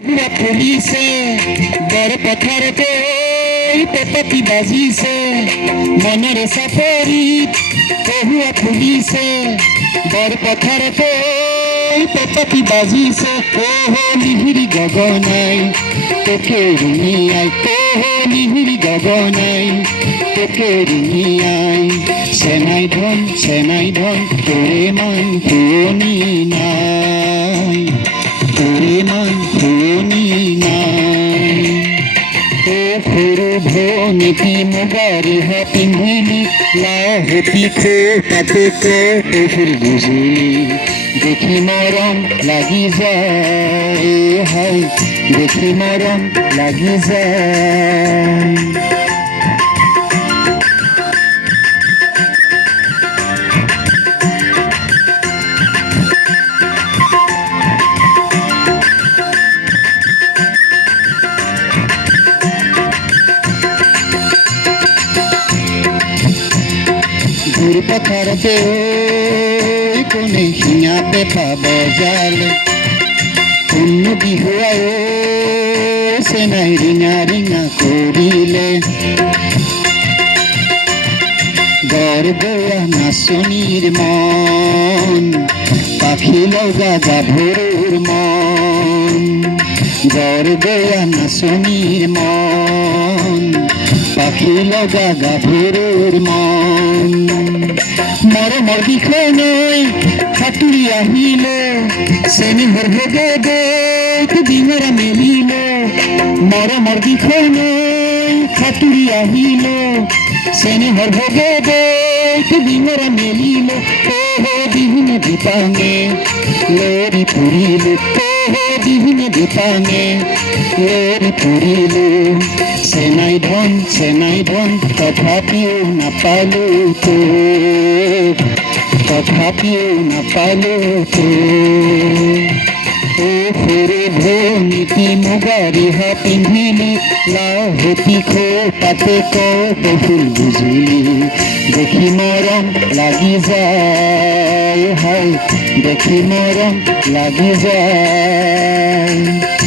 ফুলিছে বৰ পথাৰতে পেপতি বাজিছে মনৰে চাপৰিত পহুৱা ফুলিছে বৰ পথাৰতে পেপতি বাজিছে লিহিৰি গগনাই তোকে ৰুঙিয়াই লিহিৰি গগনাই তোকে ৰুঙিয়াই চেনাই ধন তোৰে মান পুৰণি নাই তোৰে মান পুৰণি নাই সৰু ভনীতি মুগাৰিহ পিন্ধিলি লাহতি তাতে ফুল বুজিলি দেখি মৰম লাগি যায় হাই দেখি মৰম লাগি যায় ঘুর পথারতে কোনে হিঙা পেপা বজালে কোন বিহুয়ায় সেনাই রিঙা রিঙা করিলে গড় গোয়া নাচনির মন পাখি লগা গাভৰুৰ মন গড় গোয়া নাচনির মন পাখি লগা গাভৰুৰ মন মৰমৰ বিষয় নৈ সাঁতুৰি আহিলে চেনেহৰ ভোগে দৈত ডিঙৰা মেলিলে মৰমৰ বিষয় নৈ সাঁতুৰি আহিলে চেনেহৰ ভোগে দৈত ডিঙৰা মেলিলে বিহুনে বিপাঙে লৰি ফুৰিলে বিহুনে বিপাঙে লৰি ফুৰিলে চেনাই ধন তথাপিও নাপালো সৰু ভনীতি মুগাৰিহ পিন্ধিলি লাহতি তাতে ফুল বুজিলি দেখি মৰম লাগি যায় হাই দেখি মৰম লাগি যায়